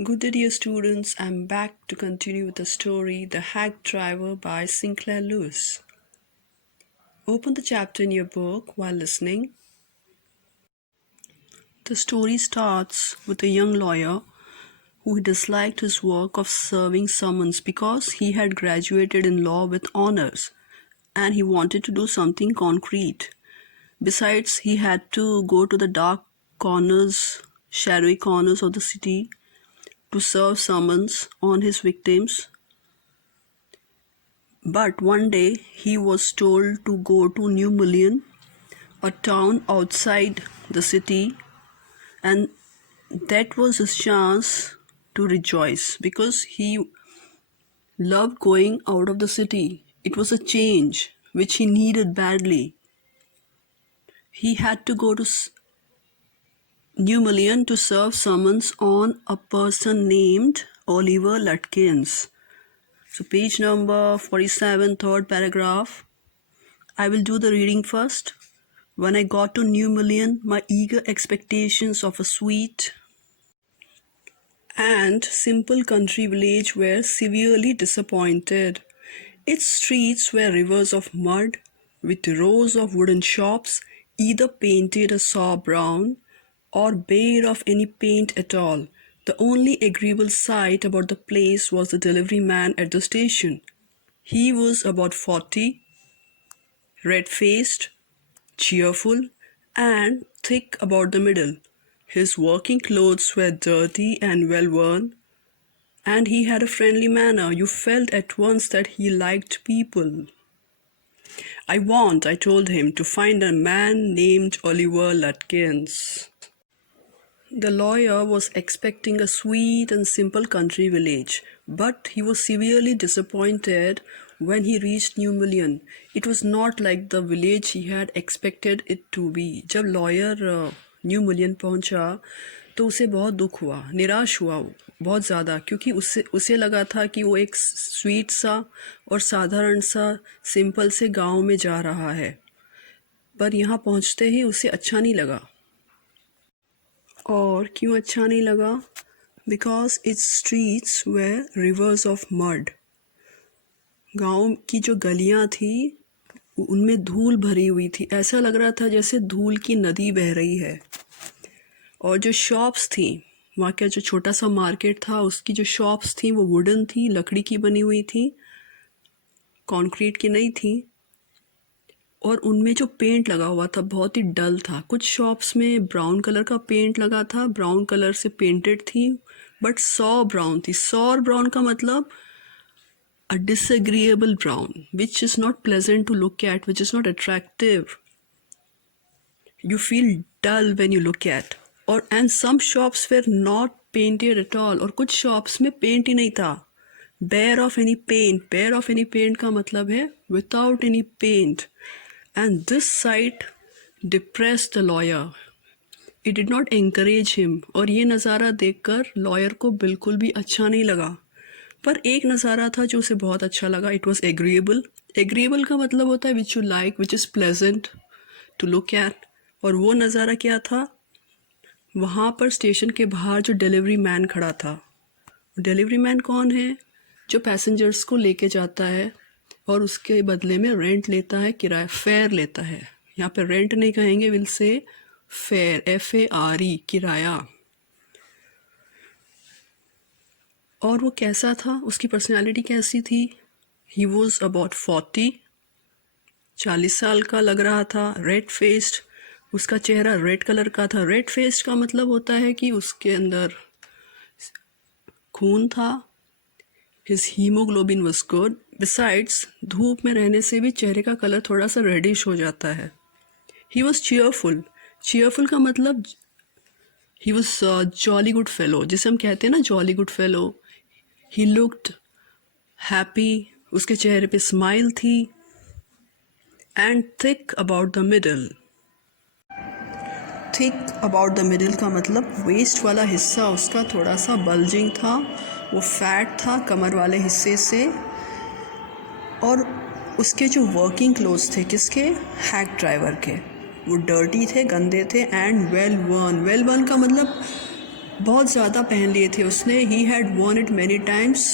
Good day, dear students. I'm back to continue with the story The Hack Driver by Sinclair Lewis. Open the chapter in your book while listening. The story starts with a young lawyer who disliked his work of serving summons because he had graduated in law with honors and he wanted to do something concrete. Besides, he had to go to the dark corners, shadowy corners of the city to serve summons on his victims. But one day he was told to go to New Mullion, a town outside the city, and that was his chance to rejoice because he loved going out of the city. It was a change which he needed badly. He had to go to New Mullion to serve summons on a person named Oliver Lutkins. So page number 47, third paragraph. I will do the reading first. When I got to New Mullion, my eager expectations of a sweet and simple country village were severely disappointed. Its streets were rivers of mud, with rows of wooden shops, either painted a sour brown or bare of any paint at all. The only agreeable sight about the place was the delivery man at the station. He was about 40, red-faced, cheerful, and thick about the middle. His working clothes were dirty and well-worn, and he had a friendly manner. You felt at once that he liked people. I told him, to find a man named Oliver Lutkins. The lawyer was expecting a sweet and simple country village, but he was severely disappointed when he reached New Mullion. It was not like the village he had expected it to be. जब lawyer new मुलियन पहुंचा तो उसे बहुत दुख हुआ, निराश हुआ बहुत ज़्यादा, क्योंकि उसे लगा था कि वो एक स्वीट सा और साधारण सा सिंपल से गांव में जा रहा है, पर यहाँ पहुँचते ही उसे अच्छा नहीं लगा. और क्यों अच्छा नहीं लगा? Because it's streets were rivers of mud. गांव की जो गलियां थी उनमें धूल भरी हुई थी. ऐसा लग रहा था जैसे धूल की नदी बह रही है. और जो शॉप्स थी, वहाँ का जो छोटा सा मार्केट था, उसकी जो शॉप्स थी वो वुडन थी, लकड़ी की बनी हुई थी, कंक्रीट की नहीं थी. और उनमें जो पेंट लगा हुआ था बहुत ही डल था. कुछ शॉप्स में ब्राउन कलर का पेंट लगा था, ब्राउन कलर से पेंटेड थी, बट सॉ ब्राउन थी. सॉर ब्राउन का मतलब a disagreeable brown, which is not pleasant to look at, which is not attractive. You feel dull when you look at. और and some shops were not painted at all. और कुछ shops में paint ही नहीं था. Bare of any paint. Bare of any paint का मतलब है without any paint. And this sight depressed the lawyer. It did not encourage him. और ये नज़ारा देखकर लॉयर को बिल्कुल भी अच्छा नहीं लगा. पर एक नज़ारा था जो उसे बहुत अच्छा लगा. It was agreeable. Agreeable का मतलब होता है which you like, which is pleasant to look at. और वो नज़ारा क्या था? वहाँ पर स्टेशन के बाहर जो डिलीवरी मैन खड़ा था. डिलीवरी मैन कौन है? जो पैसेंजर्स को लेके जाता है और उसके बदले में रेंट लेता है, किराया, फेयर लेता है. यहाँ पे रेंट नहीं कहेंगे, विल से फेयर, FARE, किराया. और वो कैसा था? उसकी पर्सनालिटी कैसी थी? ही वॉज अबाउट 40 साल का लग रहा था. रेड फेस्ड, उसका चेहरा रेड कलर का था. रेड फेस्ड का मतलब होता है कि उसके अंदर खून था. His hemoglobin was good. Besides, धूप में रहने से भी चेहरे का कलर थोड़ा सा रेडिश हो जाता है. He was cheerful. Cheerful का मतलब he was a jolly good fellow, जिसे हम कहते हैं ना jolly good fellow. He looked happy. उसके चेहरे पे स्माइल थी. And thick about the middle. Thick about the middle का मतलब वेस्ट वाला हिस्सा उसका थोड़ा सा बल्जिंग था. वो फैट था कमर वाले हिस्से से. और उसके जो वर्किंग क्लोथ्स थे, किसके? हैक ड्राइवर के. वो डर्टी थे, गंदे थे. And well worn. Well worn का मतलब बहुत ज़्यादा पहन लिए थे उसने. He had worn it many times.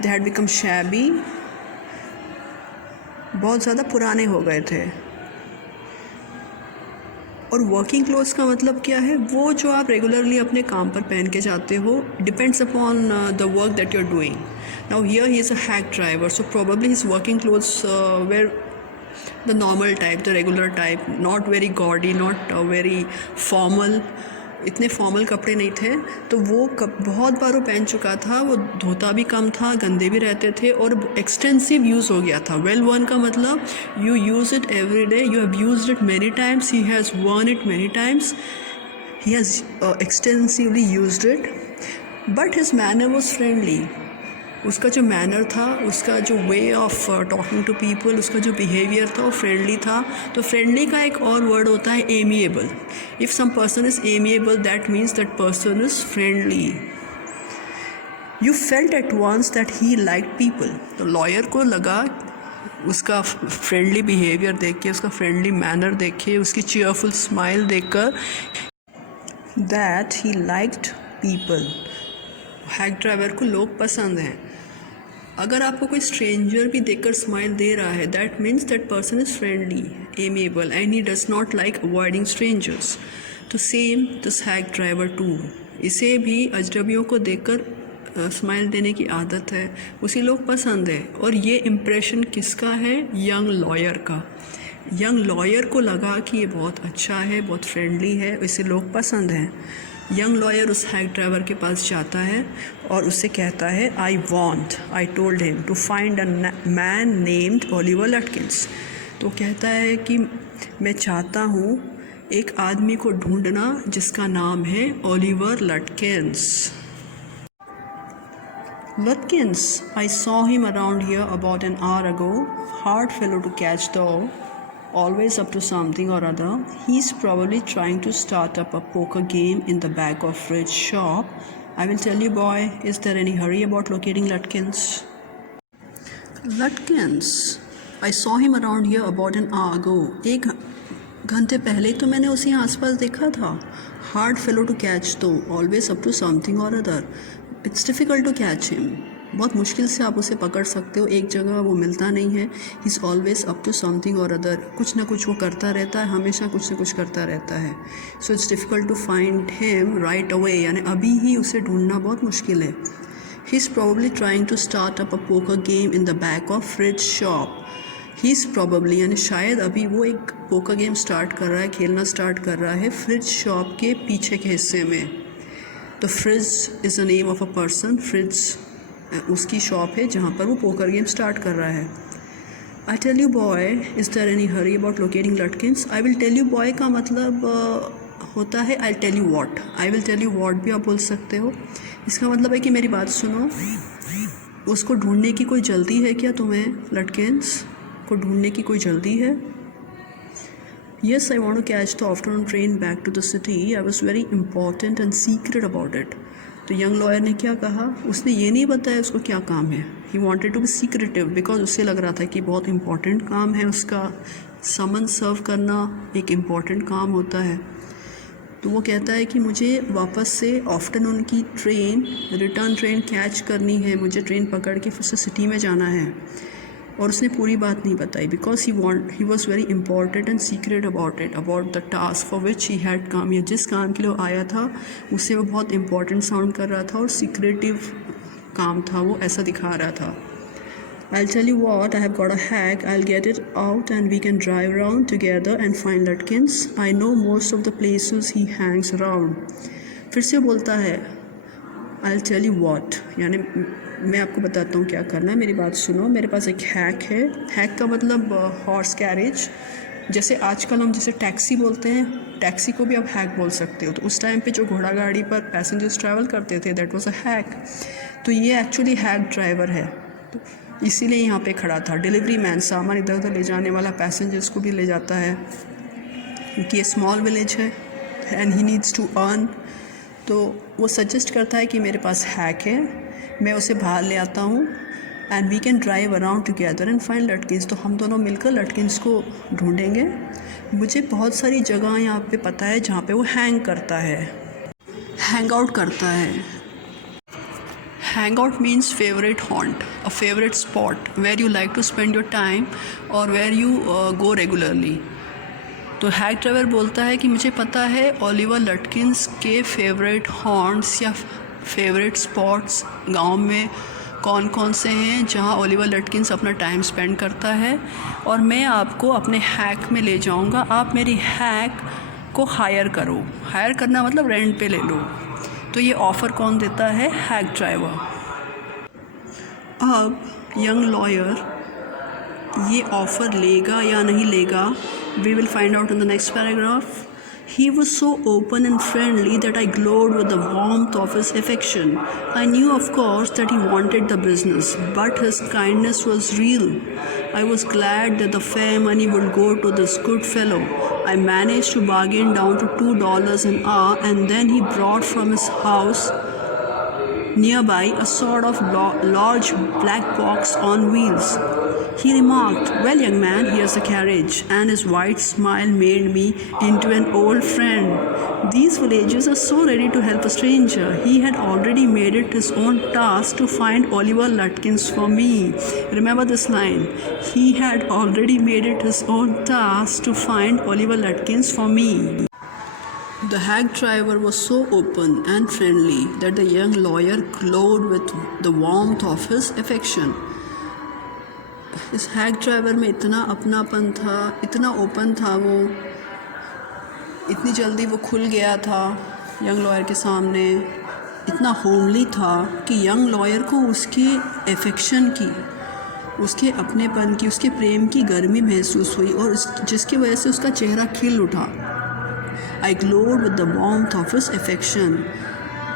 They had become shabby. बहुत ज़्यादा पुराने हो गए थे. और वर्किंग क्लोथ्स का मतलब क्या है? वो जो आप रेगुलरली अपने काम पर पहन के जाते हो. Depends upon the work that you are doing. Now here he is a hack driver, so probably his working clothes were the normal type, the regular type, not very gaudy, not very formal. इतने formal कपड़े नहीं थे. तो वो बहुत बार वो पहन चुका था. वो धोता भी कम था, गंदे भी रहते थे और एक्सटेंसिव यूज़ हो गया था. वेल वर्न का मतलब you use it every day, you have used it many times, he has worn it many times, he has extensively used it. But his manner was friendly. उसका जो manner था, उसका जो way of talking to people, उसका जो behaviour था वो friendly था. तो फ्रेंडली का एक और वर्ड होता है amiable. If some person is amiable that means that person is friendly. You felt at once that he like people. तो लॉयर को लगा उसका फ्रेंडली बिहेवियर देख के, उसका फ्रेंडली मैनर देख के, उसकी चीयरफुल स्माइल देख कर, that he liked people. Hack driver को लोग पसंद हैं. अगर आपको कोई स्ट्रेंजर भी देखकर स्माइल दे रहा है, that means that person is friendly, amiable and he does not like avoiding strangers. तो same this hack driver too. इसे भी अजनबियों को देखकर स्माइल देने की आदत है, उसी लोग पसंद है. और ये इम्प्रेशन किसका है? यंग लॉयर का. यंग लॉयर को लगा कि ये बहुत अच्छा है, बहुत फ्रेंडली है, इसे लोग पसंद हैं. यंग लॉयर उस हैक ड्राइवर के पास जाता है और उससे कहता है, I told him to find a man named Oliver Lutkins. तो कहता है कि मैं चाहता हूँ एक आदमी को ढूंढना जिसका नाम है Oliver लटकिंस. Lutkins, I saw him around here about an hour ago. Hard fellow to catch though. Always up to something or other. He's probably trying to start up a poker game in the back of Frid's shop. I will tell you, boy, is there any hurry about locating Lutkins? Lutkins, I saw him around here about an hour ago. एक घंटे पहले तो मैंने उसे आसपास देखा था. Hard fellow to catch though. Always up to something or other. It's difficult to catch him. बहुत मुश्किल से आप उसे पकड़ सकते हो, एक जगह वो मिलता नहीं है. He is always up to something or other. कुछ ना कुछ वो करता रहता है, हमेशा कुछ ना कुछ करता रहता है. So it's difficult to find him right away, यानी अभी ही उसे ढूंढना बहुत मुश्किल है. He is probably trying to start up a poker game in the back of Fritz's shop. He is probably यानी शायद अभी वो एक पोकर गेम स्टार्ट कर रहा है, खेलना स्टार्ट कर रहा है फ्रिज शॉप के पीछे के हिस्से में. तो fridge is a name of a person. Fridge उसकी शॉप है जहाँ पर वो पोकर गेम स्टार्ट कर रहा है. I tell you boy, is there any hurry about locating Lutkins. I will tell you boy का मतलब होता है I tell you what. I will tell you what भी आप बोल सकते हो. इसका मतलब है कि मेरी बात सुनो, उसको ढूंढने की कोई जल्दी है क्या तुम्हें? लटकिंस को ढूंढने की कोई जल्दी है? Yes, I want to catch the afternoon train back to the city. I was very important and secret about it. तो यंग लॉयर ने क्या कहा? उसने ये नहीं बताया उसको क्या काम है. He wanted to be secretive because उसे लग रहा था कि बहुत इम्पॉर्टेंट काम है उसका. समन सर्व करना एक इम्पॉर्टेंट काम होता है. तो वो कहता है कि मुझे वापस से आफ्टरनून की ट्रेन, रिटर्न ट्रेन कैच करनी है, मुझे ट्रेन पकड़ के फिर से सिटी में जाना है. और उसने पूरी बात नहीं बताई because he was very important and secret about it, about the task for which he had काम. या जिस काम के लिए आया था उससे वो बहुत इंपॉर्टेंट साउंड कर रहा था और सीक्रेटिव काम था वो, ऐसा दिखा रहा था. I'll tell you what, I have got a hack. I'll get it out and we can drive around together and find Lutkins. I know most of the places he hangs around. फिर से बोलता है I'll tell you what, यानी मैं आपको बताता हूँ क्या करना है, मेरी बात सुनो. मेरे पास एक हैक है. हैक का मतलब हॉर्स कैरेज. जैसे आजकल हम जैसे टैक्सी बोलते हैं, टैक्सी को भी आप हैक बोल सकते हो. तो उस टाइम पे जो घोड़ा गाड़ी पर पैसेंजर्स ट्रैवल करते थे, दैट वाज अ हैक. तो ये एक्चुअली हैक ड्राइवर है, तो इसीलिए यहाँ पे खड़ा था. डिलीवरी मैन, सामान इधर उधर ले जाने वाला, पैसेंजर्स को भी ले जाता है क्योंकि ये स्मॉल विलेज है and he needs to earn. तो वो सजेस्ट करता है कि मेरे पास हैक है, मैं उसे बाहर ले आता हूँ and we can drive around together and find Lutkins. तो हम दोनों मिलकर लटकिन्स को ढूंढेंगे. मुझे बहुत सारी जगह यहाँ पे पता है जहाँ पे वो हैंग करता है. हैंग आउट करता है। Hang out means favourite haunt, a favourite spot where you like to spend your time और वेर यू गो रेगुलरली। तो हैग ड्राइवर बोलता है कि मुझे पता है ओलिवर लटकिंस के फेवरेट हॉन्ट्स या फेवरेट स्पॉट्स गांव में कौन कौन से हैं जहां ओलिवर लटकिंस अपना टाइम स्पेंड करता है, और मैं आपको अपने हैक में ले जाऊंगा। आप मेरी हैक को हायर करो। हायर करना मतलब रेंट पे ले लो। तो ये ऑफ़र कौन देता है? Hack driver. अब यंग लॉयर ये ऑफ़र लेगा या नहीं लेगा, we will find out in the next paragraph. He was so open and friendly that I glowed with the warmth of his affection. I knew, of course, that he wanted the business, but his kindness was real. I was glad that the fair money would go to this good fellow. I managed to bargain down to $2 an hour, and then he brought from his house nearby a sort of large black box on wheels. He remarked, "Well, young man, here's the carriage," and his wide smile made me into an old friend. These villagers are so ready to help a stranger. He had already made it his own task to find Oliver Lutkins for me. Remember this line. He had already made it his own task to find Oliver Lutkins for me. The hack driver was so open and friendly that the young lawyer glowed with the warmth of his affection. इस hack driver में इतना अपनापन था, इतना open था वो, इतनी जल्दी वो खुल गया था यंग लॉयर के सामने, इतना होमली था कि यंग लॉयर को उसकी एफेक्शन की, उसके अपनेपन की, उसके प्रेम की गर्मी महसूस हुई और जिसकी वजह से उसका चेहरा खिल उठा। I glowed with the warmth of his affection.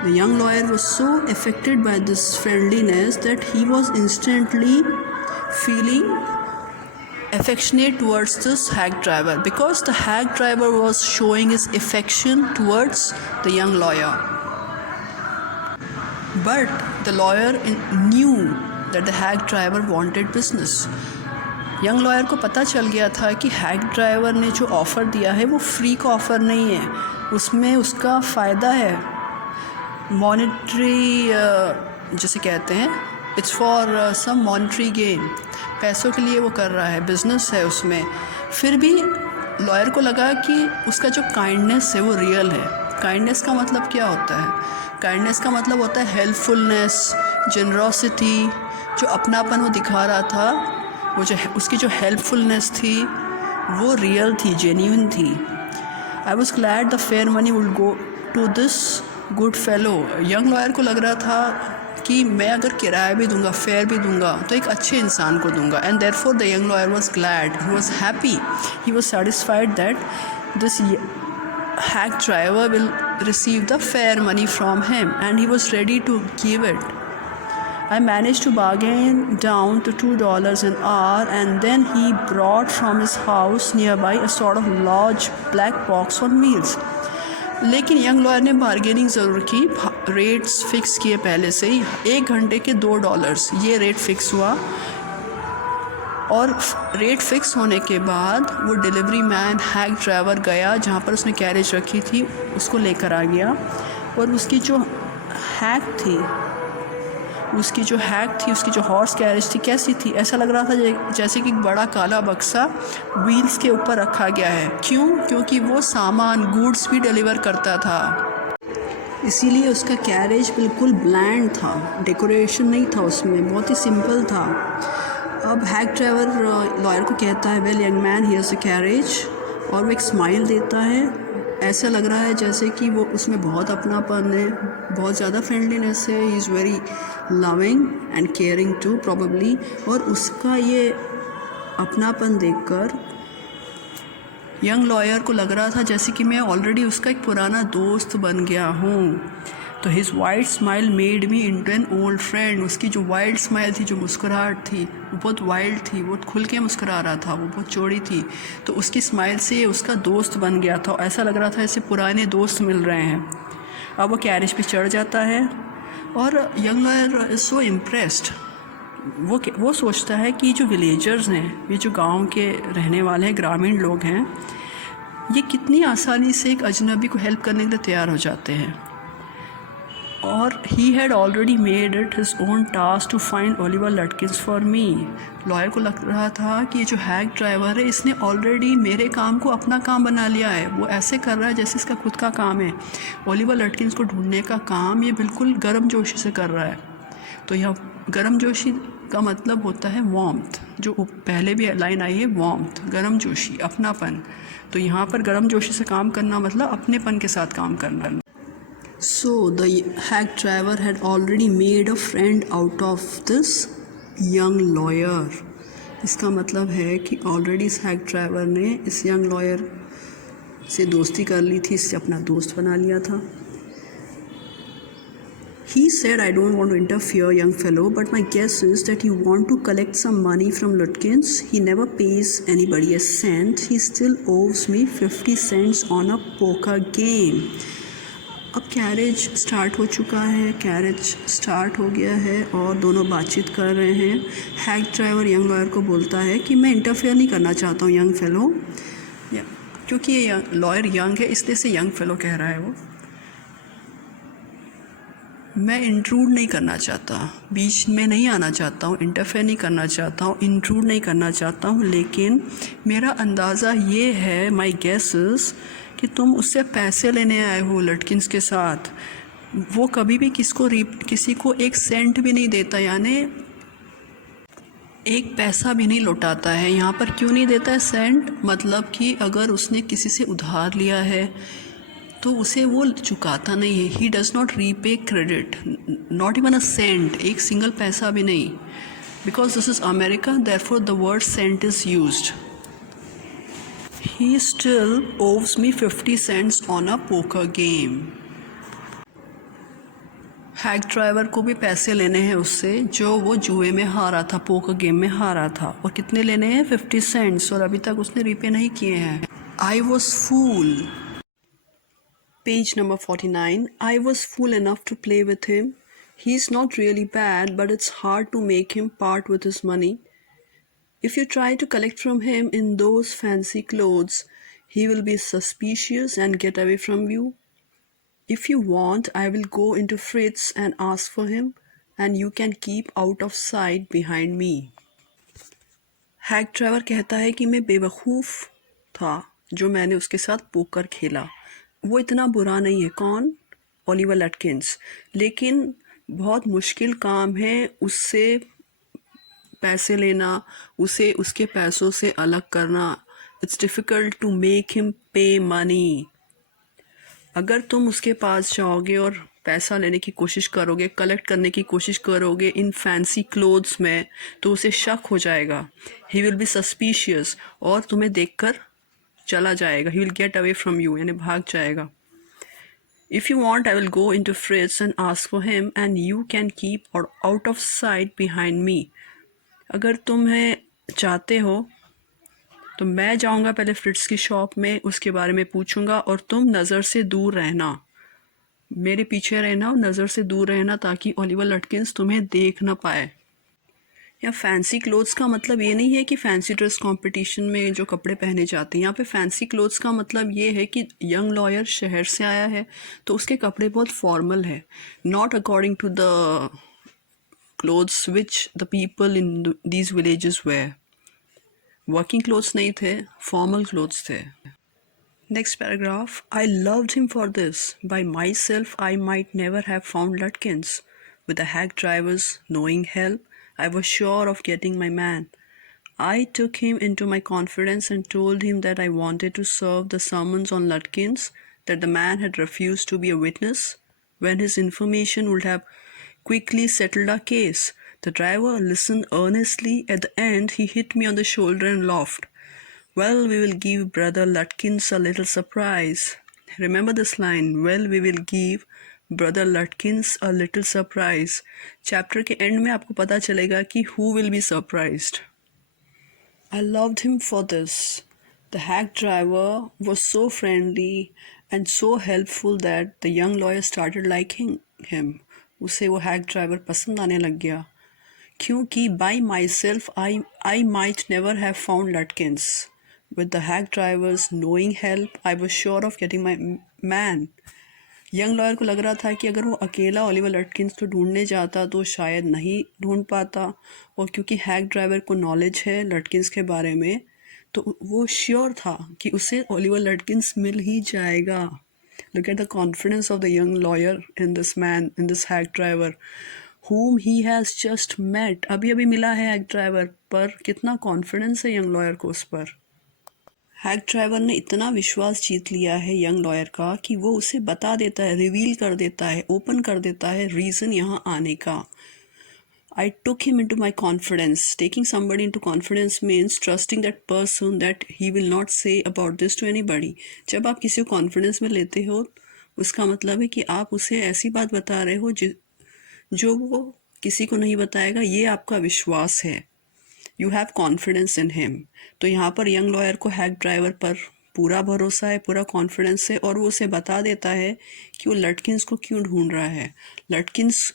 The young lawyer was so affected by this friendliness that he was instantly feeling affectionate towards this hack driver, because the hack driver was showing his affection towards the young lawyer. But the lawyer knew that the hack driver wanted business. Young lawyer को पता चल गया था कि hack driver ने जो offer दिया है वो फ्री का ऑफ़र नहीं है, उसमें उसका फ़ायदा है, मॉनेटरी जिसे कहते हैं, it's for some monetary gain, पैसों के लिए वो कर रहा है, बिज़नेस है उसमें। फिर भी लॉयर को लगा कि उसका जो काइंडनेस है वो रियल है। काइंडनेस का मतलब क्या होता है? काइंडनेस का मतलब होता है हेल्पफुलनेस, जनरॉसिटी। जो अपनापन वो दिखा रहा था, वो जो उसकी जो हेल्पफुलनेस थी वो रियल थी, जेन्युइन थी। I was glad the fare money would go to this good fellow. Young lawyer को लग रहा था कि मैं अगर किराया भी दूंगा, फेयर भी दूंगा, तो एक अच्छे इंसान को दूंगा। And therefore the young lawyer was glad, he was happy, he was satisfied that this hack driver will receive the fair money from him, and he was ready to give it. I managed to bargain down to $2 an hour, and then he brought from his house nearby a sort of large black box on wheels. लेकिन young lawyer ने bargaining ज़रूर की, rates fix किए पहले से ही, 1 घंटे के $2 ये रेट फिक्स हुआ। और रेट फिक्स होने के बाद वो डिलीवरी मैन हैक ड्राइवर गया जहाँ पर उसने कैरेज रखी थी, उसको लेकर आ गया। और उसकी जो हैक थी, उसकी जो हॉर्स कैरेज थी, कैसी थी? ऐसा लग रहा था जैसे कि एक बड़ा काला बक्सा व्हील्स के ऊपर रखा गया है। क्यों? क्योंकि वो सामान, गुड्स भी डिलीवर करता था, इसीलिए उसका कैरेज बिल्कुल ब्लैंड था, डेकोरेशन नहीं था उसमें, बहुत ही सिंपल था। अब हैक ड्राइवर लॉयर को कहता है, वेल यंग मैन, हियर्स अ कैरेज, और वो एक स्माइल देता है। ऐसा लग रहा है जैसे कि वो उसमें बहुत अपनापन है, बहुत ज़्यादा फ्रेंडलीनेस है, he is very loving and caring to probably. और उसका ये अपनापन देखकर यंग लॉयर को लग रहा था जैसे कि मैं ऑलरेडी उसका एक पुराना दोस्त बन गया हूँ। तो his wide smile made me into an old friend. उसकी जो वाइड स्माइल थी, जो मुस्कुराहट थी, वो बहुत वाइल्ड थी, वो खुल के मुस्कुरा रहा था, वो बहुत चौड़ी थी। तो उसकी स्माइल से उसका दोस्त बन गया था। ऐसा लग रहा था जैसे पुराने दोस्त मिल रहे हैं। अब वो कैरेज पे चढ़ जाता है और young lawyer is so impressed. वो सोचता है कि जो विलेजर्स हैं, ये जो गांव के रहने वाले हैं, ग्रामीण लोग हैं, ये कितनी आसानी से एक अजनबी को हेल्प करने के लिए तैयार हो जाते हैं। और he had already made it his own task to find Oliver Lutkins for me. Lawyer को लग रहा था कि ये जो हैक ड्राइवर है इसने ऑलरेडी मेरे काम को अपना काम बना लिया है. वो ऐसे कर रहा है जैसे इसका खुद का काम है. ओलिवर लटकिंस को ढूंढने का काम ये बिल्कुल गर्मजोशी से कर रहा है. तो यह गर्मजोशी का मतलब होता है वार्मथ, जो पहले भी लाइन आई है, वार्मथ, गर्मजोशी, अपनापन. तो यहाँ पर गर्मजोशी से काम करना मतलब अपनेपन के साथ काम करना. So the hack driver had already made a friend out of this young lawyer. इसका मतलब है कि ऑलरेडी इस हैक ड्राइवर ने इस यंग लॉयर से दोस्ती कर ली थी, इससे अपना दोस्त बना लिया था. He said, I don't want to interfere, young fellow, but my guess is that you want to collect some money from Lutkins. He never pays anybody a cent. He still owes me 50 cents on a poker game. अब carriage start हो चुका है, carriage start हो गया है और दोनों बातचीत कर रहे हैं. हैक ड्राइवर यंग लॉयर को बोलता है कि मैं इंटरफेयर नहीं करना चाहता हूँ यंग फेलो, क्योंकि ये लॉयर यंग है इसलिए से यंग फेलो कह रहा है. वो मैं इंट्रूड नहीं करना चाहता, बीच में नहीं आना चाहता हूँ, इंटरफेयर नहीं करना चाहता हूँ, इंट्रूड नहीं करना चाहता हूँ, लेकिन मेरा अंदाज़ा ये है, माई गेसेस, कि तुम उससे पैसे लेने आए हो लटकिंस के साथ. वो कभी भी किसी को एक सेंट भी नहीं देता, यानी एक पैसा भी नहीं लौटाता है. यहाँ पर क्यों नहीं देता है सेंट? मतलब कि अगर उसने किसी से उधार लिया है तो उसे वो चुकाता नहीं है. He does not repay credit, not even a cent, एक सिंगल पैसा भी नहीं. Because this is America, therefore the word cent is used. He still owes me 50 cents on a poker game. Hack driver को भी पैसे लेने हैं उससे, जो वो जुए में हारा था, पोकर गेम में हारा था. और कितने लेने हैं? 50 सेंट्स. और अभी तक उसने रीपे नहीं किए हैं. I was fool. Page number 49. I was fool enough to play with him. He's not really bad, but it's hard to make him part with his money. If you try to collect from him in those fancy clothes, he will be suspicious and get away from you. If you want, I will go into Fritz and ask for him, and you can keep out of sight behind me. Hack driver कहता है कि मैं बेवकूफ़ था जो मैंने उसके साथ पोकर खेला. वो इतना बुरा नहीं है. कौन? ओलिवर लटकिंस. लेकिन बहुत मुश्किल काम है उससे पैसे लेना, उसे उसके पैसों से अलग करना. It's difficult to make him pay money. अगर तुम उसके पास जाओगे और पैसा लेने की कोशिश करोगे, कलेक्ट करने की कोशिश करोगे इन फैंसी क्लोथ्स में, तो उसे शक हो जाएगा. ही विल बी सस्पिशियस, और तुम्हें देखकर चला जाएगा. He will get away from you, यानी भाग जाएगा. If you want, I will go into Fritz and ask for him, and you can keep out of sight behind me. अगर तुम्हें चाहते हो तो मैं जाऊंगा पहले फ्रिट्स की शॉप में, उसके बारे में पूछूंगा, और तुम नज़र से दूर रहना, मेरे पीछे रहना और नज़र से दूर रहना, ताकि ओलिवर लटकिंस तुम्हें देख ना पाए. या फैंसी क्लोथ्स का मतलब ये नहीं है कि फैंसी ड्रेस कंपटीशन में जो कपड़े पहने जाते हैं. यहाँ पे फैंसी क्लोथ्स का मतलब ये है कि यंग लॉयर शहर से आया है तो उसके कपड़े बहुत फॉर्मल है, not according to the clothes which the people in these villages wear. Working clothes नहीं थे, formal clothes थे. Next paragraph. I loved him for this. By myself, I might never have found Lutkins. With the hack driver's knowing help, I was sure of getting my man. I took him into my confidence and told him that I wanted to serve the summons on Lutkins, that the man had refused to be a witness, when his information would have quickly settled our case. The driver listened earnestly. At the end, he hit me on the shoulder and laughed. Well, we will give Brother Lutkins a little surprise. Remember this line. Well, we will give Brother Lutkins a little surprise. Chapter के end में आपको पता चलेगा कि who will be surprised. I loved him for this. The hack driver was so friendly and so helpful that the young lawyer started liking him. उसे वो hack driver पसंद आने लग गया, क्योंकि by myself I might never have found Lutkins. With the hack driver's knowing help, I was sure of getting my man. Young lawyer को लग रहा था कि अगर वो अकेला ओलिवर लटकिंस को ढूंढने जाता तो शायद नहीं ढूंढ पाता, और क्योंकि हैक ड्राइवर को नॉलेज है लटकिंस के बारे में तो वो श्योर था कि उसे ओलिवर लटकिंस मिल ही जाएगा। Look at the confidence of the young lawyer in this man, in this hack driver, whom he has just met. अभी अभी मिला है हैक ड्राइवर पर, कितना कॉन्फिडेंस है यंग लॉयर को उस पर। हैक ड्राइवर ने इतना विश्वास जीत लिया है यंग लॉयर का कि वो उसे बता देता है, रिवील कर देता है, ओपन कर देता है रीज़न यहाँ आने का। I took him into my confidence. Taking somebody into confidence means trusting that person that he will not say about this to anybody. जब आप किसी को कॉन्फिडेंस में लेते हो उसका मतलब है कि आप उसे ऐसी बात बता रहे हो जो वो किसी को नहीं बताएगा, ये आपका विश्वास है। You have confidence in him. तो यहाँ पर यंग लॉयर को हैक ड्राइवर पर पूरा भरोसा है, पूरा कॉन्फिडेंस है, और वो उसे बता देता है कि वो लटकिंस को क्यों ढूंढ रहा है। लटकिंस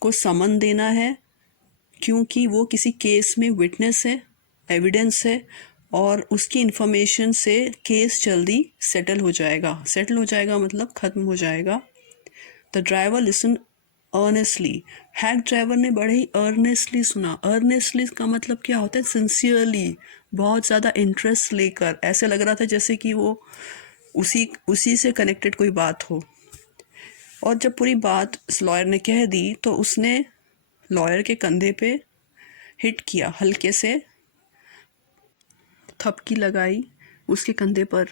को समन देना है क्योंकि वो किसी केस में विटनेस है, एविडेंस है, और उसकी इन्फॉर्मेशन से केस जल्दी सेटल हो जाएगा। सेटल हो जाएगा मतलब ख़त्म हो जाएगा। The driver listen earnestly. Hack driver ने बड़े ही अर्नेस्टली सुना। अर्नेस्टली का मतलब क्या होता है? सिंसियरली, बहुत ज़्यादा इंटरेस्ट लेकर। ऐसे लग रहा था जैसे कि वो उसी से कनेक्टेड कोई बात हो। और जब पूरी बात इस लॉयर ने कह दी तो उसने लॉयर के कंधे पे हिट किया, हल्के से थपकी लगाई उसके कंधे पर,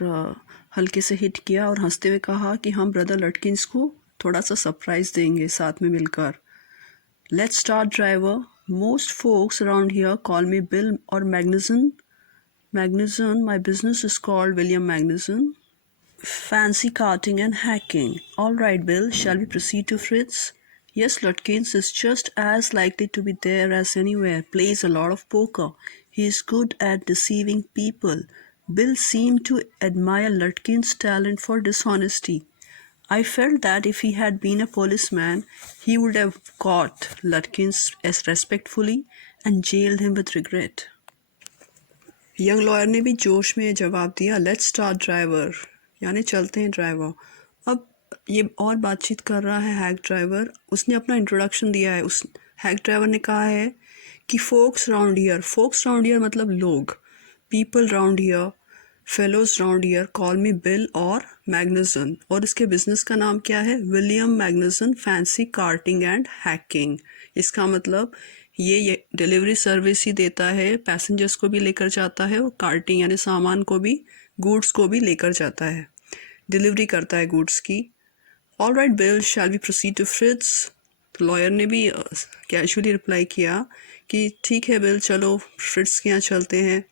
हल्के से हिट किया और हंसते हुए कहा कि हम ब्रदर लटकिंस को थोड़ा सा सरप्राइज देंगे साथ में मिलकर। Let's start driver. Most folks around here call me Bill or Magnuson. Magnuson, my business is called William Magnuson. Fancy carting and hacking. All right, Bill, shall we proceed to Fritz? Yes, Lutkins is just as likely to be there as anywhere. Plays a lot of poker. He is good at deceiving people. Bill seemed to admire Lutkins' talent for dishonesty. I felt that if he had been a policeman, he would have caught Lutkins as respectfully and jailed him with regret. Young lawyer ने भी जोश में जवाब दिया, let's start driver, यानी चलते हैं driver. अब ये और बातचीत कर रहा है हैक ड्राइवर। उसने अपना इंट्रोडक्शन दिया है। उस हैक ड्राइवर ने कहा है कि folks round here. Folks round here मतलब लोग, people round here, fellows round here call me Bill or Magnuson. और इसके बिजनेस का नाम क्या है? William Magnuson fancy carting and hacking. इसका मतलब ये डिलीवरी सर्विस ही देता है, पैसेंजर्स को भी लेकर जाता है और कार्टिंग यानी सामान को भी, गुड्स को भी लेकर जाता है, डिलीवरी करता है गुड्स की। All right Bill, shall we proceed to Fritz's. Lawyer ने भी कैजुअली रिप्लाई किया कि ठीक है बिल, चलो फ्रिट्स के यहाँ चलते हैं।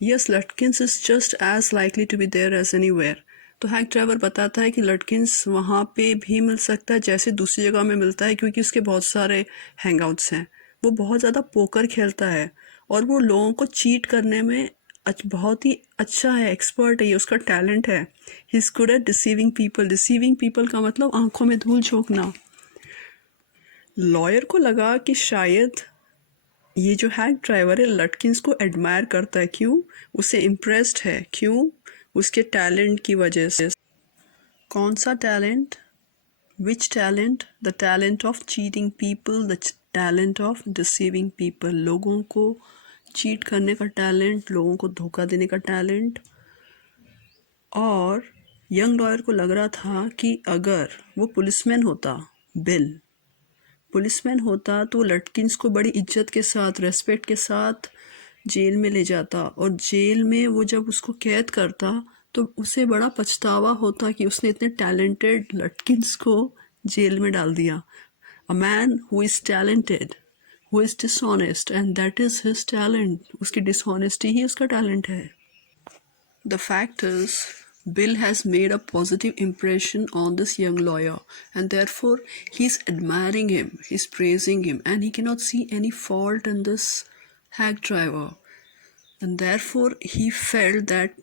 Yes, Lutkins is just as likely to be there as anywhere. तो हैक ड्राइवर बताता है कि लटकिंस वहाँ पे भी मिल सकता है जैसे दूसरी जगह में मिलता है, क्योंकि उसके बहुत सारे हैंगआउट्स हैं। वो बहुत ज़्यादा पोकर खेलता है और वो लोगों को चीट करने में बहुत ही अच्छा है, एक्सपर्ट है, ये उसका टैलेंट है। He is good at deceiving people. Deceiving people का मतलब आंखों में धूल झोंकना। लॉयर को लगा कि शायद ये जो हैक ड्राइवर है लटकिंस को एडमायर करता है। क्यों? उसे इम्प्रेस्ड है। क्यों? उसके टैलेंट की वजह से। कौन सा talent? Which talent? The talent of cheating people, the talent of deceiving people. लोगों को चीट करने का टैलेंट, लोगों को धोखा देने का टैलेंट। और यंग लॉयर को लग रहा था कि अगर वो पुलिसमैन होता, बिल पुलिसमैन होता तो लटकिंस को बड़ी इज्जत के साथ, रेस्पेक्ट के साथ जेल में ले जाता, और जेल में वो जब उसको कैद करता तो उसे बड़ा पछतावा होता कि उसने इतने टैलेंटेड लटकिंस को जेल में डाल दिया। A man who is talented, who is dishonest, and that is his talent. उसकी डिसऑनेस्टी ही उसका टैलेंट है। The fact is, Bill has made a positive impression on this young lawyer, and therefore he's admiring him, he's praising him, and he cannot see any fault in this hack driver. And therefore he felt that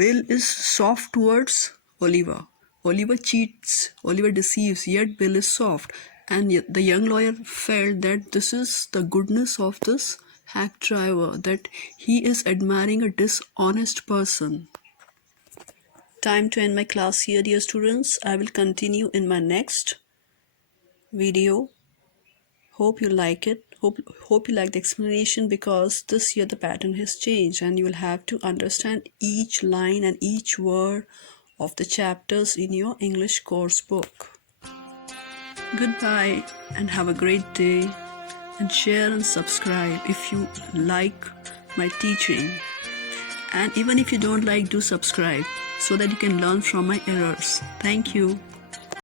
Bill is soft towards Oliver. Oliver cheats, Oliver deceives, yet Bill is soft. And yet the young lawyer felt that this is the goodness of this hack driver, that he is admiring a dishonest person. Time to end my class here, dear students. I will continue in my next video. Hope you like it. Hope you like the explanation, because this year the pattern has changed and you will have to understand each line and each word of the chapters in your English course book. Goodbye and have a great day, and share and subscribe if you like my teaching. And even if you don't like, do subscribe so that you can learn from my errors. Thank you.